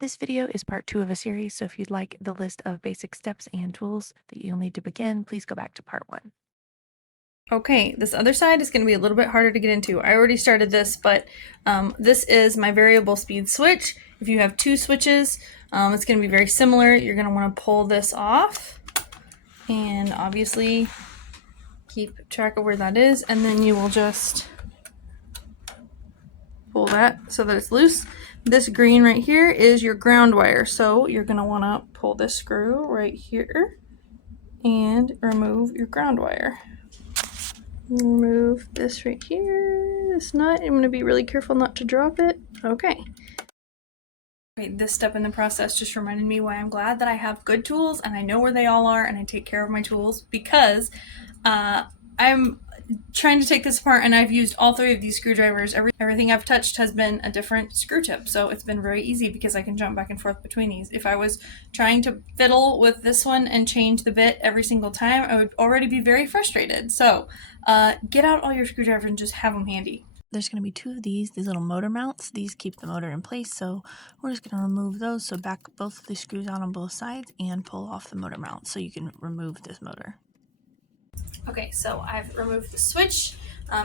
This video is part 2 of a series, so if you'd like the list of basic steps and tools that you'll need to begin, please go back to part 1. Okay, this other side is going to be a little bit harder to get into. I already started this, but this is my variable speed switch. If you have two switches, it's going to be very similar. You're going to want to pull this off and obviously keep track of where that is, and then you will just pull that so that it's loose. This green right here is your ground wire, so you're going to want to pull this screw right here and remove your ground wire. Remove this right here, this nut. I'm going to be really careful not to drop it. Okay. This step in the process just reminded me why I'm glad that I have good tools and I know where they all are and I take care of my tools, because I'm trying to take this apart and I've used all 3 of these screwdrivers. Everything I've touched has been a different screw tip, so it's been very easy because I can jump back and forth between these. If I was trying to fiddle with this one and change the bit every single time, I would already be very frustrated. So get out all your screwdrivers and just have them handy. There's going to be 2 of these little motor mounts. These keep the motor in place, so we're just going to remove those. So back both of the screws out on both sides and pull off the motor mount so you can remove this motor. Okay, so I've removed the switch.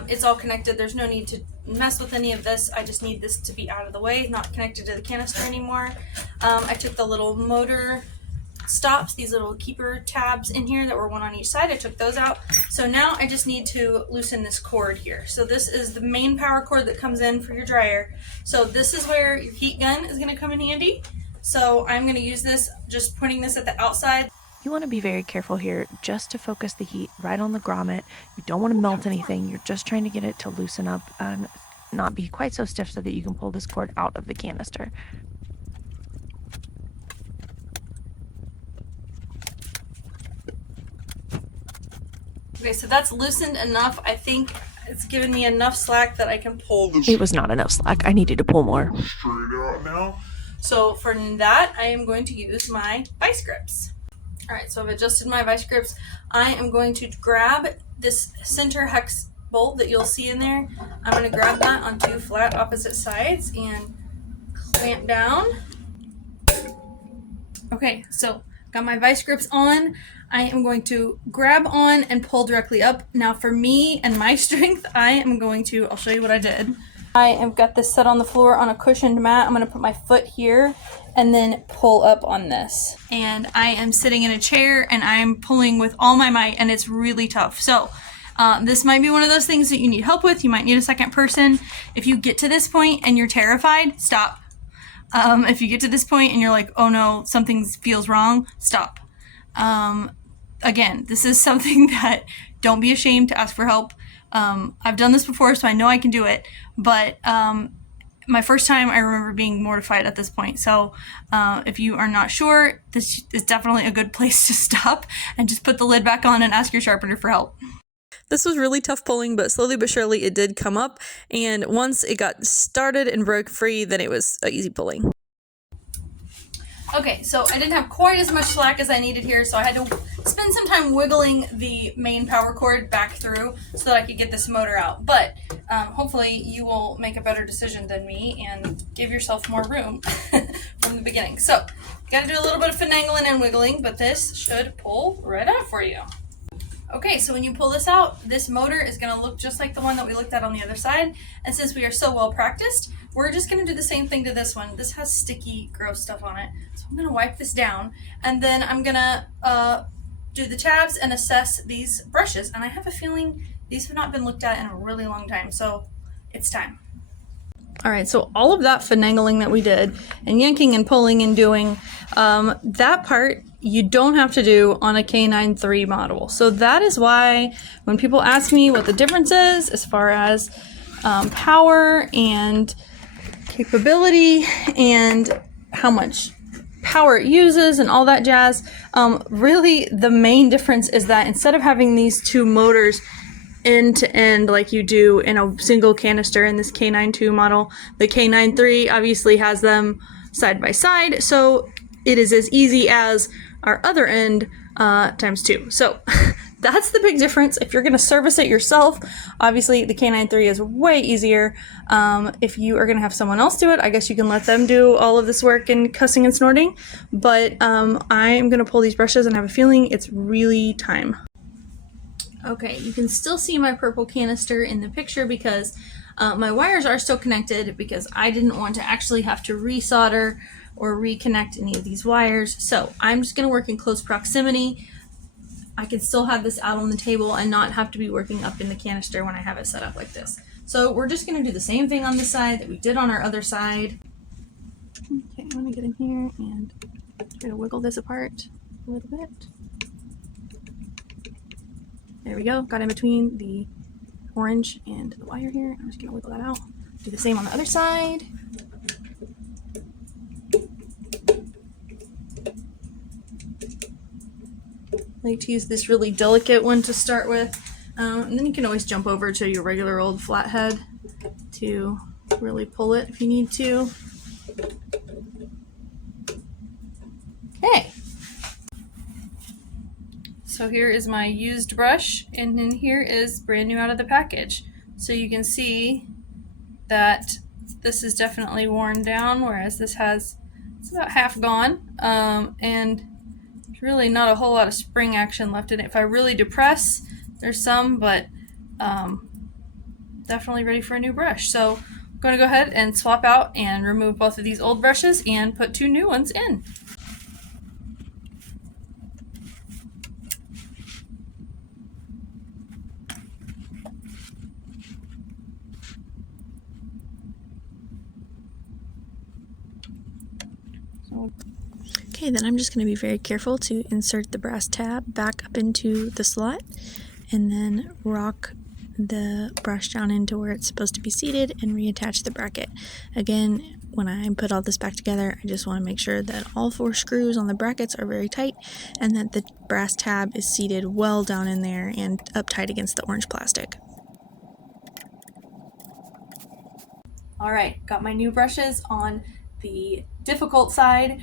It's all connected. There's no need to mess with any of this. I just need this to be out of the way, not connected to the canister anymore. I took the little motor stops, these little keeper tabs in here that were one on each side. I took those out. So now I just need to loosen this cord here. So this is the main power cord that comes in for your dryer. So this is where your heat gun is going to come in handy. So I'm going to use this, just pointing this at the outside. You want to be very careful here just to focus the heat right on the grommet. You don't want to melt anything. You're just trying to get it to loosen up and not be quite so stiff so that you can pull this cord out of the canister. Okay, so that's loosened enough. I think it's given me enough slack that I can pull this. It was not enough slack. I needed to pull more. Straight out now. So for that, I am going to use my vice grips. All right, so I've adjusted my vice grips. I am going to grab this center hex bolt that you'll see in there. I'm going to grab that on 2 flat opposite sides and clamp down. Okay, so got my vice grips on. I am going to grab on and pull directly up. Now for me and my strength, I am going to, I'll show you what I did. I have got this set on the floor on a cushioned mat. I'm going to put my foot here and then pull up on this. And I am sitting in a chair and I'm pulling with all my might, and it's really tough. So this might be one of those things that you need help with. You might need a second person. If you get to this point and you're terrified, stop. If you get to this point and you're like, oh no, something feels wrong, stop. Again, this is something that don't be ashamed to ask for help. I've done this before, so I know I can do it, but my first time, I remember being mortified at this point. So if you are not sure, this is definitely a good place to stop and just put the lid back on and ask your sharpener for help. This was really tough pulling, but slowly but surely it did come up, and once it got started and broke free, then it was easy pulling. Okay, so I didn't have quite as much slack as I needed here, so I had to spend some time wiggling the main power cord back through so that I could get this motor out. But hopefully you will make a better decision than me and give yourself more room from the beginning. So, got to do a little bit of finagling and wiggling, but this should pull right out for you. Okay, so when you pull this out, this motor is going to look just like the one that we looked at on the other side. And since we are so well practiced, we're just going to do the same thing to this one. This has sticky, gross stuff on it. So I'm going to wipe this down, and then I'm going to do the tabs and assess these brushes. And I have a feeling these have not been looked at in a really long time, so it's time. All right, so all of that finagling that we did and yanking and pulling and doing, that part you don't have to do on a K9 model. So that is why when people ask me what the difference is as far as power and capability and how much power it uses and all that jazz, really the main difference is that instead of having these 2 motors end to end like you do in a single canister in this K9 model, the K9 obviously has them side by side, so it is as easy as our other end times 2. So that's the big difference. If you're going to service it yourself, obviously the K93 is way easier. If you are going to have someone else do it, I guess you can let them do all of this work and cussing and snorting. But I am going to pull these brushes and have a feeling it's really time. Okay, you can still see my purple canister in the picture because my wires are still connected because I didn't want to actually have to resolder or reconnect any of these wires. So I'm just going to work in close proximity. I can still have this out on the table and not have to be working up in the canister when I have it set up like this. So we're just going to do the same thing on this side that we did on our other side. Okay, I'm going to get in here and try to wiggle this apart a little bit. There we go, got in between the orange and the wire here. I'm just going to wiggle that out. Do the same on the other side. I like to use this really delicate one to start with, and then you can always jump over to your regular old flathead to really pull it if you need to. Okay. So here is my used brush, and then here is brand new out of the package. So you can see that this is definitely worn down, whereas this has, it's about half gone, and really not a whole lot of spring action left in it. If I really depress, there's some, but definitely ready for a new brush. So I'm going to go ahead and swap out and remove both of these old brushes and put 2 new ones in. Okay, then I'm just going to be very careful to insert the brass tab back up into the slot and then rock the brush down into where it's supposed to be seated and reattach the bracket. Again, when I put all this back together, I just want to make sure that all 4 screws on the brackets are very tight and that the brass tab is seated well down in there and up tight against the orange plastic. Alright, got my new brushes on the difficult side.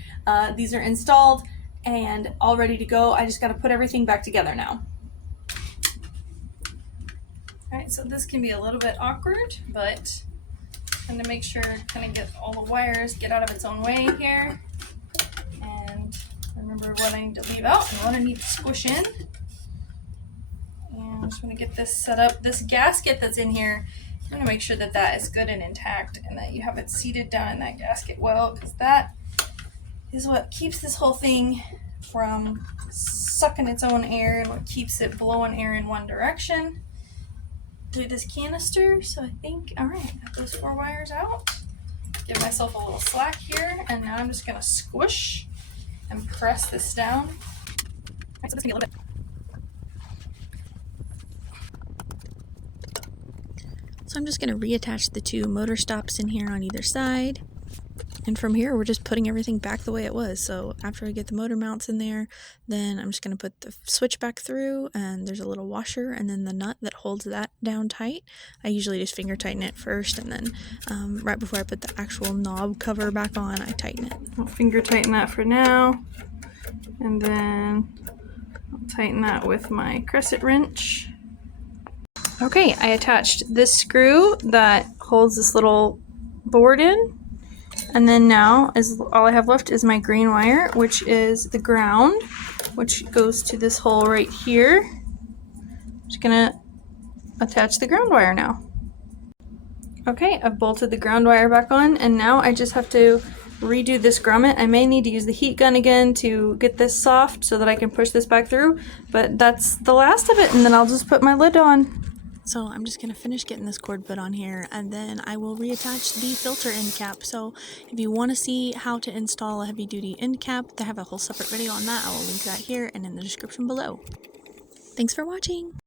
These are installed and all ready to go. I just got to put everything back together now. Alright, so this can be a little bit awkward, but I'm going to make sure kind of get all the wires get out of its own way here, and remember what I need to leave out and what I need to squish in. And I just want to get this set up. This gasket that's in here, I'm going to make sure that that is good and intact and that you have it seated down in that gasket well, because that is what keeps this whole thing from sucking its own air and what keeps it blowing air in one direction through this canister. So I think, all right, got those 4 wires out. Give myself a little slack here, and now I'm just going to squish and press this down. All right, so this can be a little bit. So I'm just going to reattach the 2 motor stops in here on either side. And from here, we're just putting everything back the way it was. So after I get the motor mounts in there, then I'm just going to put the switch back through, and there's a little washer and then the nut that holds that down tight. I usually just finger tighten it first, and then right before I put the actual knob cover back on, I tighten it. I'll finger tighten that for now, and then I'll tighten that with my crescent wrench. Okay, I attached this screw that holds this little board in, and then now all I have left is my green wire, which is the ground, which goes to this hole right here. I'm just gonna attach the ground wire now. Okay, I've bolted the ground wire back on, and now I just have to redo this grommet. I may need to use the heat gun again to get this soft so that I can push this back through, but that's the last of it, and then I'll just put my lid on. So I'm just going to finish getting this cord put on here, and then I will reattach the filter end cap. So if you want to see how to install a heavy duty end cap, I have a whole separate video on that. I will link that here and in the description below. Thanks for watching!